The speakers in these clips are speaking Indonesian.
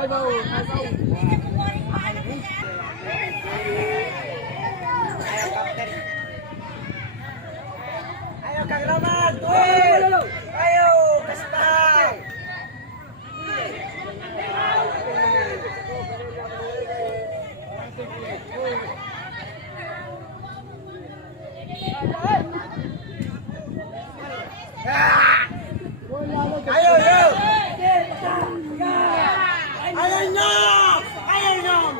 Ayo Kang Roman, tuh. Ayo, kasih tahu. Ayo, yo. Ayo nyom, ayo nyom.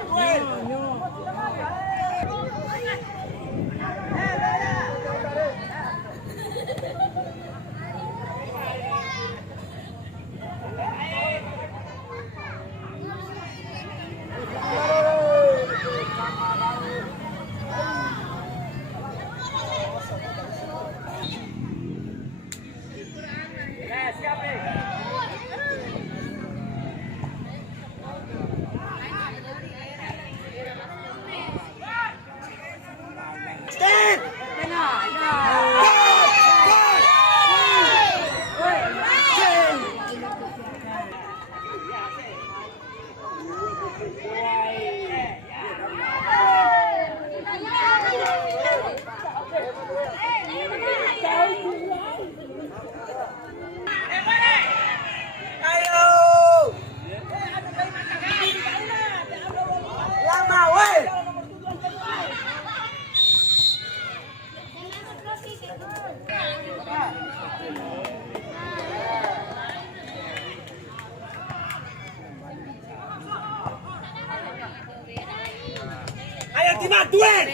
Ayo dimaduin.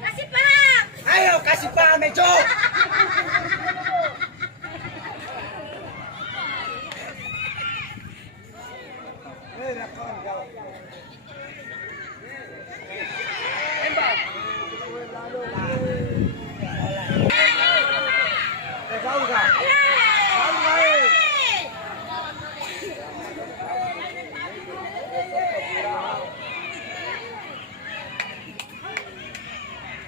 Kasih paham. Ayo kasih paham Mejo.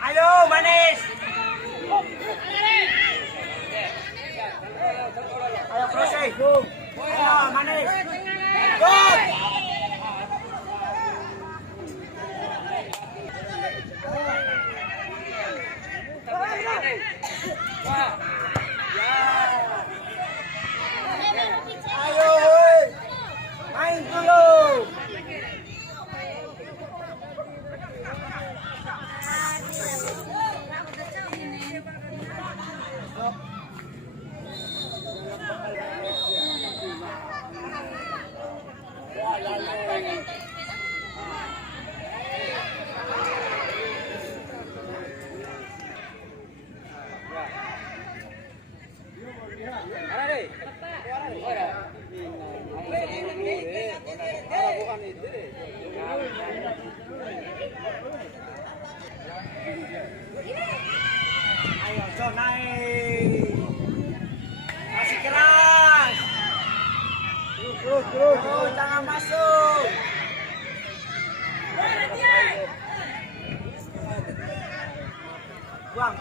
Ayo manis. Ayo proses. Ayo manis. Go. Ayo, woi. Main dulu. Ayo, John, naik. Masih keras. Terus. Oh, jangan masuk. Buang.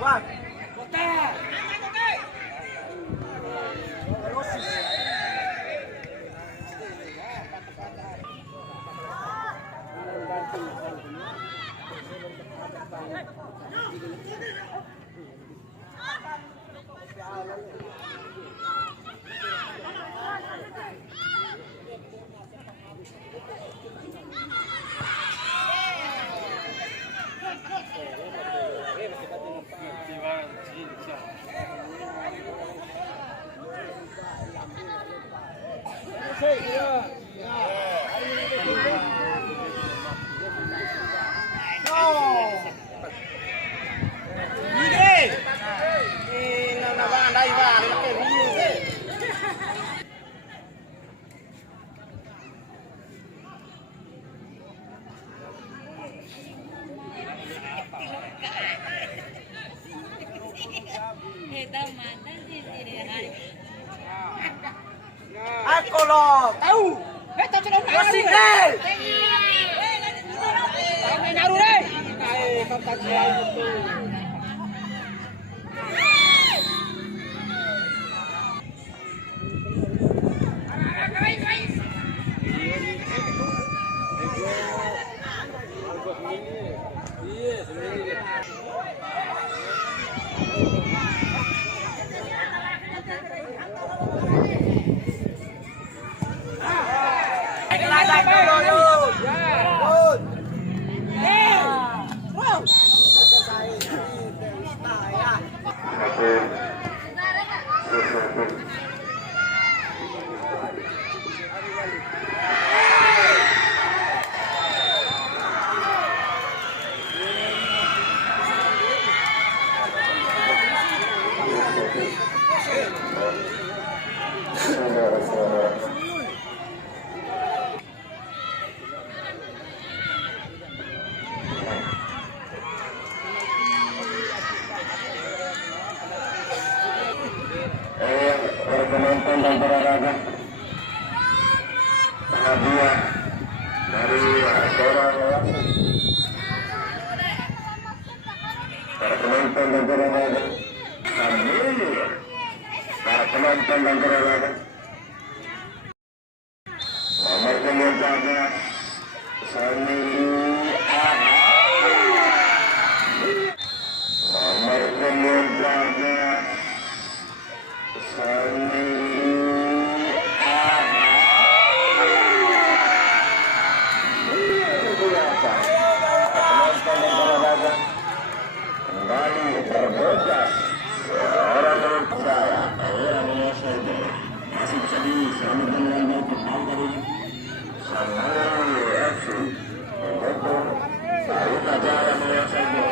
Kotek. Aku loh, tahu. Masih dan berolahraga hadiah dari seorang wasit. Para penonton dan berolahraga para penonton dan berolahraga nomor ke-15 Samilu nomor ke-15 Samilu kembali bergegas seorang percaya orang saja masih bisa diselamatkan dengan baik kembali dari Samilu FC mendukung Sarut aja yang menguasai bola.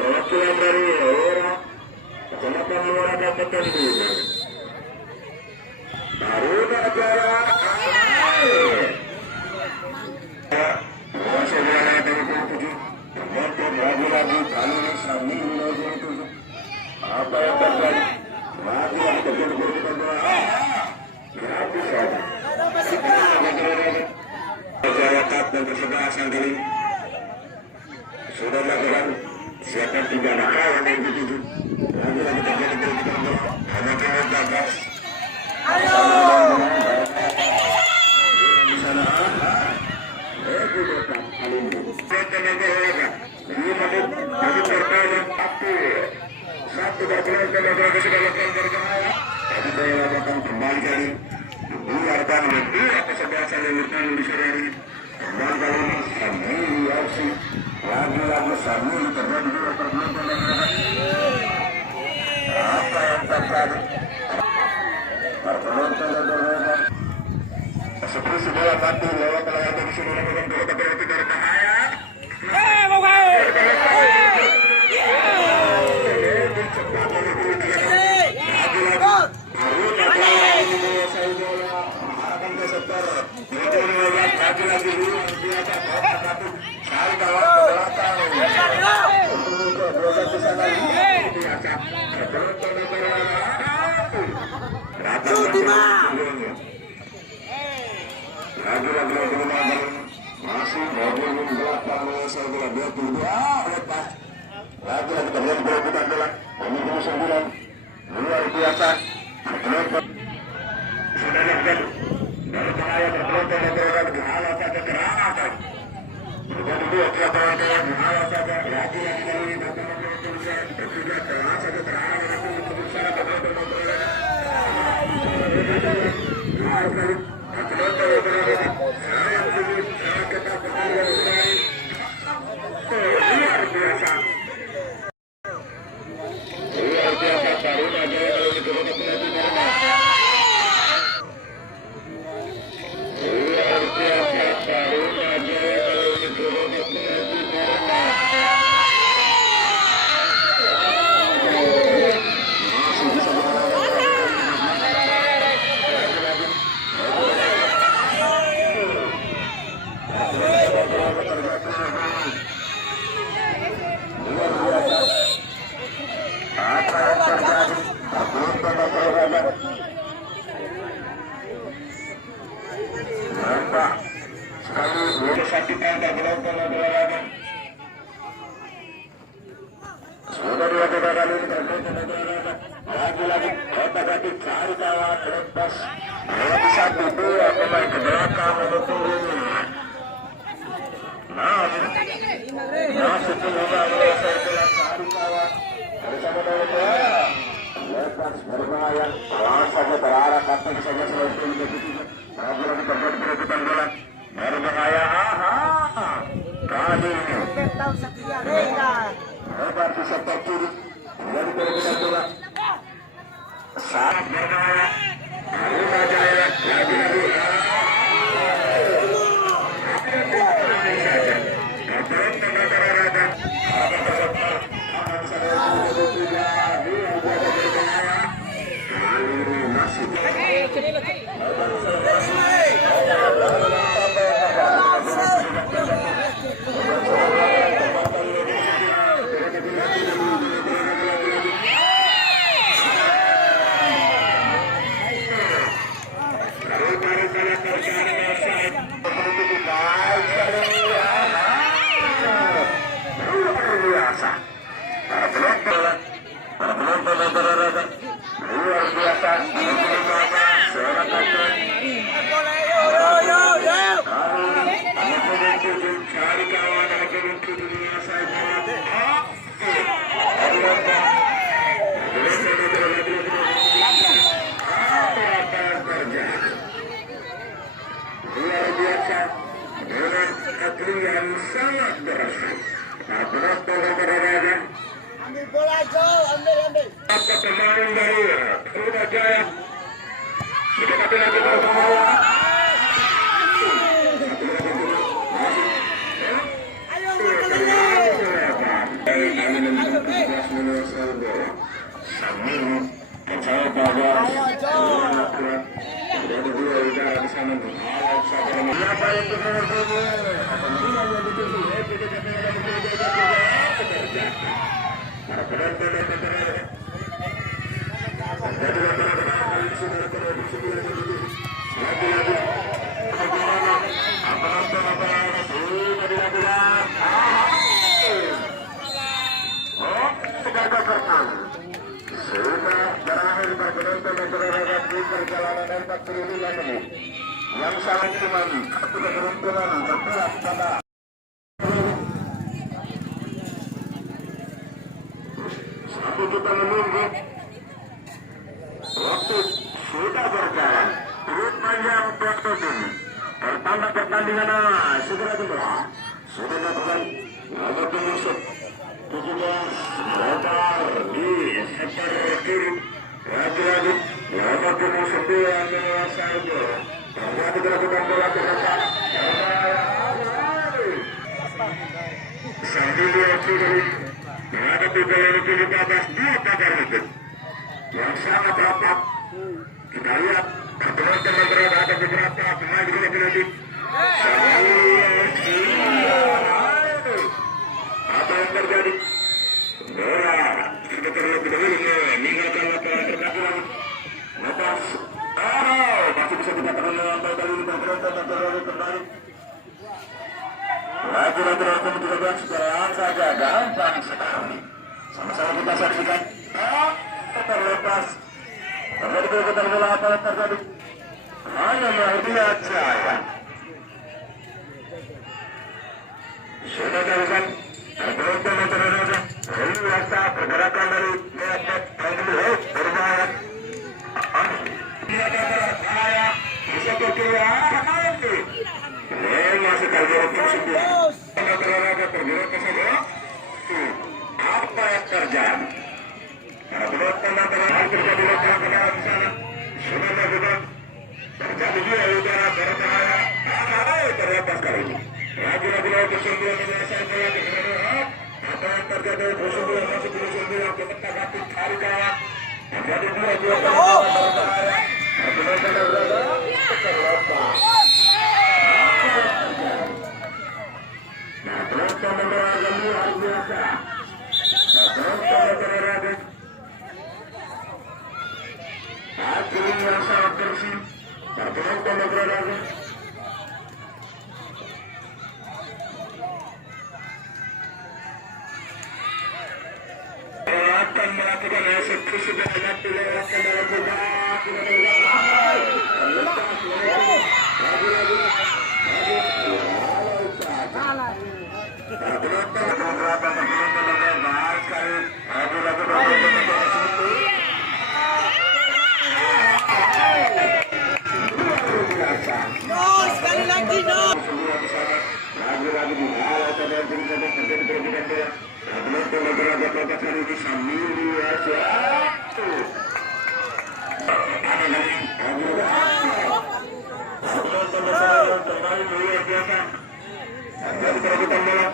Perwakilan dari Ora Kecamatan Muara Kabupaten Bogor. Sarut acara menguasai bola dari 27. Menonton lagi-lagi kali ini Samilu 27. Apa yang terjadi? Lagi-lagi terjadi perebutan bola. Gratis saja. Masyarakat dan persebaya kali sudah melakukan siapkan 3 nakal yang dituju. Lagi-lagi terjadi perebutan bola. Hanya kena gagas. Ayo. Di sana aku datang kali ini. Tenaga olahraga. 5 menit bagi pertama aktif. Satu berpeluang tenaga sudah lakukan berbahaya. Tapi saya lakukan kembali kali. Mengeluarkan lebih apa sebiasa yang bertanding di sore hari. Kembali kali ini Samilu FC. Lagi-lagi Samilu terjadi dua perbuatan dan apa yang terjadi? Perbuatan dan berbuatan. Seperti bola mati lewat lawan dari sini melakukan bola itu dari bahaya. Masih mobil belakang saya bola 22 lepas. Lagi-lagi terjadi perebutan bola. Nomor 9 luar biasa. Sudah lakukan dari bahaya terpeloton dan berada di halau saja kerangkan. Terjadi dua kawan halau saja. Lagi-lagi kali ini datang sudah keras saja terangkan untuk berusaha terpeloton dan berada. Luar kali. Terpeloton dan berada. Saya tulis saya katakan luar biasa. Luar biasa Sarut aja kalau dicoba ke penalti mereka. Luar biasa Sarut aja kalau dicoba ke penalti mereka. Masih bisa apa yang terjadi? Nampak sekali kesakitan dan penonton olahraga. Sudah dua kali ini penonton olahraga. Lagi-lagi kota Batik cari kawan lepas. Lagi 1-2 pemain ke belakang untuk turun. Masuk ke bola saya bilang cari kawan. Bersama dengan bola lepas berbahaya. Lawan saja terarah kaki saja selalu begitu. Lagi-lagi terjadi perebutan bola berbahaya. Kali ini lebar di sektor kiri menjadi perebutan bola sangat berbahaya. Aruna Jaya lagi-lagi Luar biasa dengan yang sangat dahsyat. Penonton olahraga Ambil bola Joe, ambil. apa pemain dari Garuda Jaya sudah lagi bola. Ayo Sudah berakhir berpenonton berolahraga di perjalanan 45 menit yang sangat cuman satu keberuntungan terberat pada sampai kita menunggu waktu sudah berjalan turut panjang waktu ini pertama pertandingan segera dimulai sudah dilakukan lalu penyusup 17 lebar di sektor kiri lagi-lagi lalu penyusup yang menguasai bola terjadi dilakukan bola ke depan sambil dia kiri menghadapi bola di atas dua pagar itu yang sangat rapat. Kita lihat penonton berada ada beberapa pemain di lagi-lagi apa yang terjadi? Bola sudah terlebih dahulu meninggalkan lapangan pertandingan. Lepas, masih bisa dikatakan lambat kali ini penonton terlalu kembali. Lagi-lagi langsung dilakukan sekarang saja gampang sekali. Sama-sama kita saksikan. Terlepas. Terjadi kegiatan bola apa yang terjadi? Hanya Mahdia Jaya. Sudah dilakukan. Penonton berada luasa pergerakan dari Mehmet Abdul berbahaya. Dia dapat bahaya bisa keluar lagi. Masih terjadi sebuah olahraga tergerak ke sana. Apa yang terjadi? Para penonton hal terjadi lapangan di sana sudah dilakukan. Terjadi juga udara berbahaya. Terlepas kali ini. Lagi-lagi bersembilan menyelesaikan bola ke sana. Apa yang terjadi? Bersembilan masuk bersembilan ke tengah hati hari kalah. Terjadi dua berbahaya. Penonton berada terlepas. Nah, penonton berada luar biasa. Penonton berada akhirnya yang sangat bersih. Penonton berada akan melakukan eksekusi dengan dilakukan dalam bola. No, sekali lagi no. Lagi-lagi di awal terjadi perbedaan bola. Penonton berada pada kali ini sambil aja. Ada lagi. Penonton berada kembali luar biasa. Terjadi perebutan bola.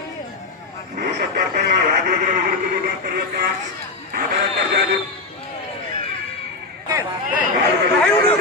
Di sektor tengah lagi-lagi juga terlepas. Apa yang terjadi? Ayo dulu.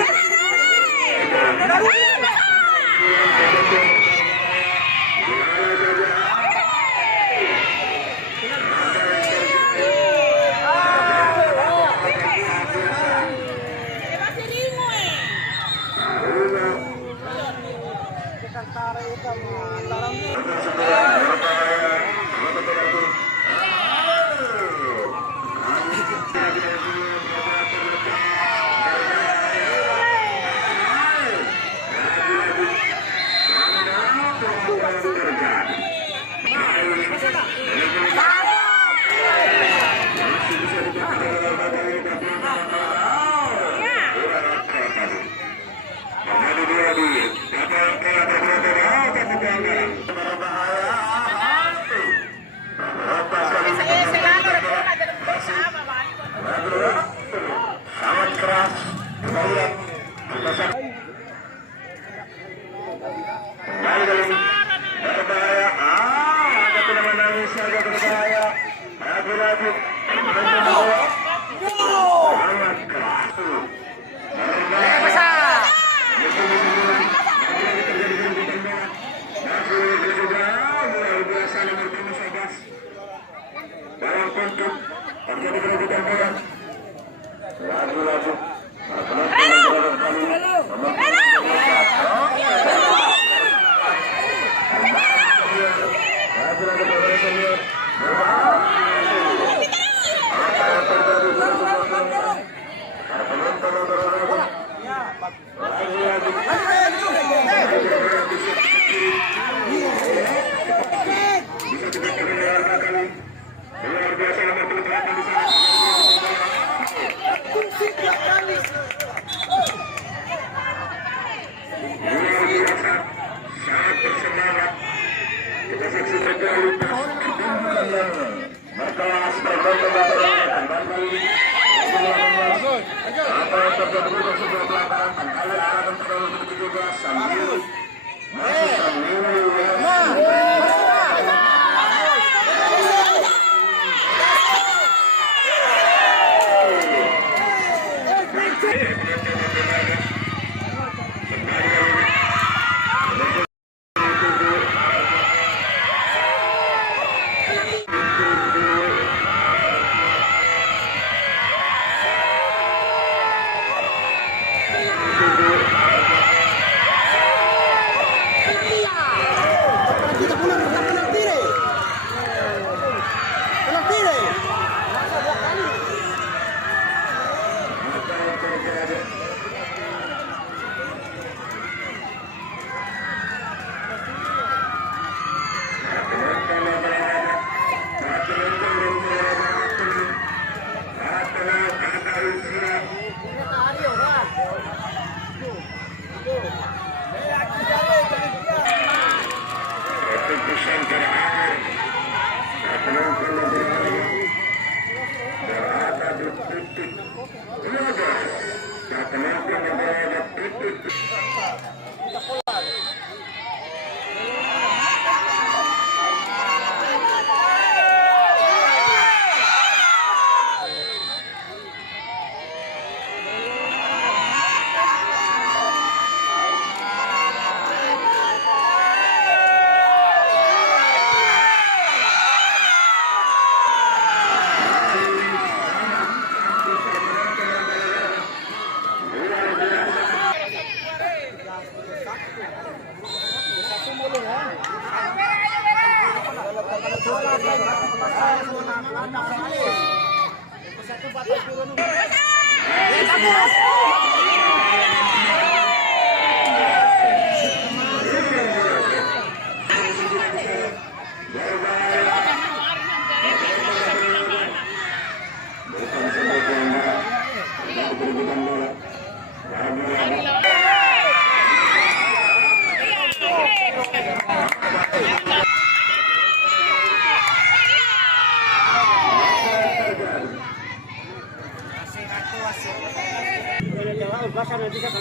sangat keras. Kita lihat berbahaya. Ada tidak menangis, ada berbahaya. Lagi-lagi sangat keras. Luar biasa nomor 11. Dalam kontak terjadi kerugian bola. Lagu-lagu luar biasa nomor 28 di sana. Sangat bersemangat. Kita saksikan kualitas berkelas apa yang terjadi di sebelah belakang kembali arahkan ke dalam 17 sambil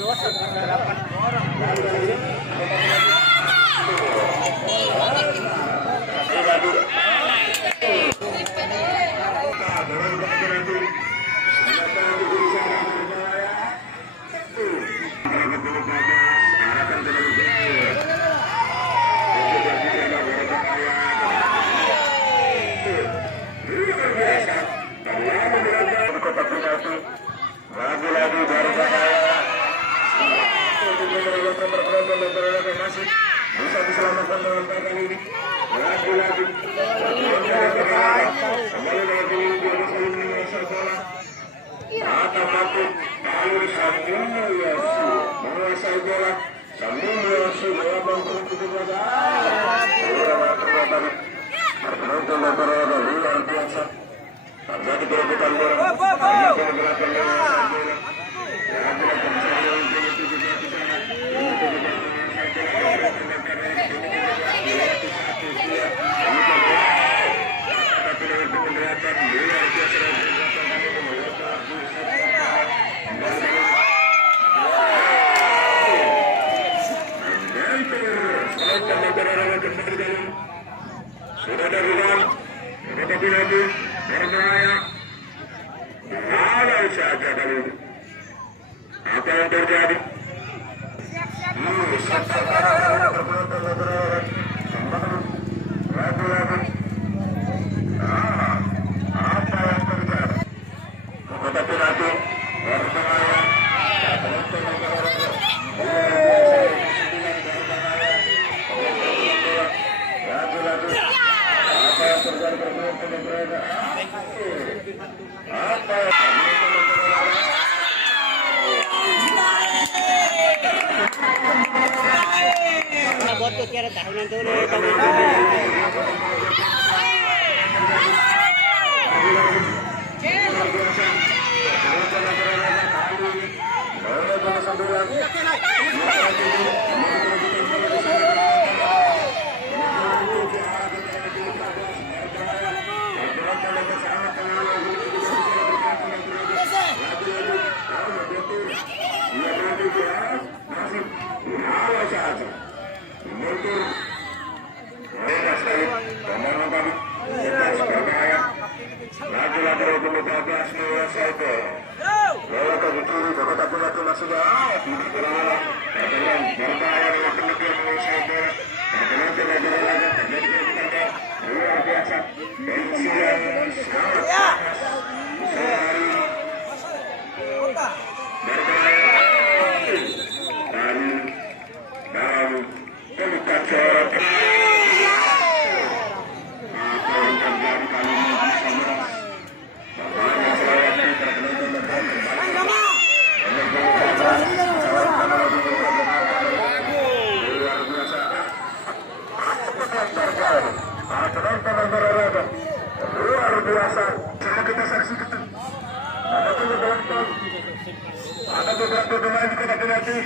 masuk sambil lagi berbahaya. Masih bisa diselamatkan dengan kali ini. Lagi-lagi kembali lagi di atas menguasai bola. Mata Patut lalu sambil menguasai bola sambil menguasai bola bangkit ke bola. Penonton latar-latar luar biasa. Terjadi perebutan bola. Sudah ada ruang, tetapi lagi berbahaya. Kalau saja kali ini, apa yang terjadi? Lagi-lagi. Apa yang terjadi? Tetapi lagi berbahaya. Botot kira tahunan tu ni. Luar biasa. Coba kita saksikan. Ada beberapa pemain di kotak penalti.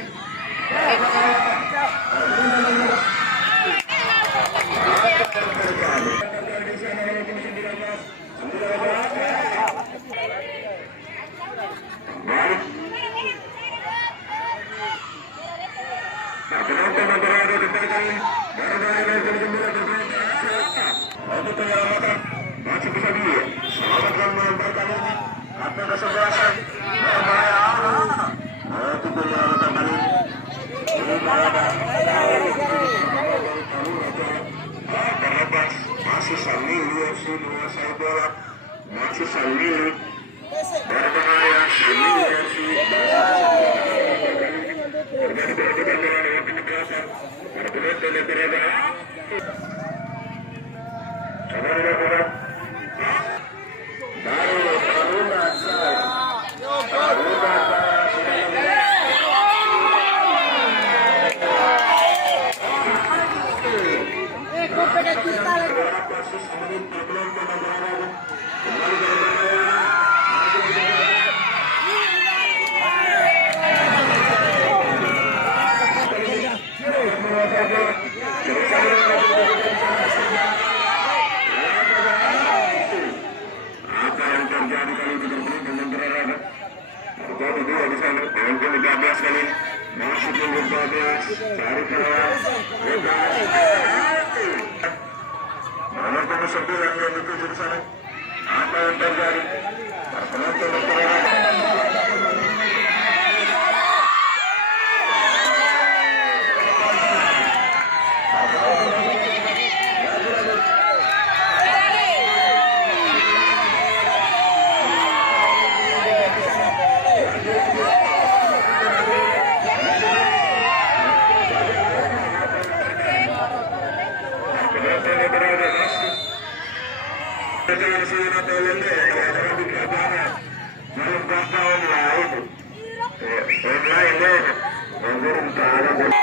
Masih bisa dia selamatkan melemparkan ini apa kesebelasan berbahaya itu penyelamatan kali ini terlepas masih sambil menguasai bola masih sambil berbahaya sambil terjadi perebutan bola dengan penyebelassan perbuatan berbahaya. Apa yang terjadi? Turun ke arah bola.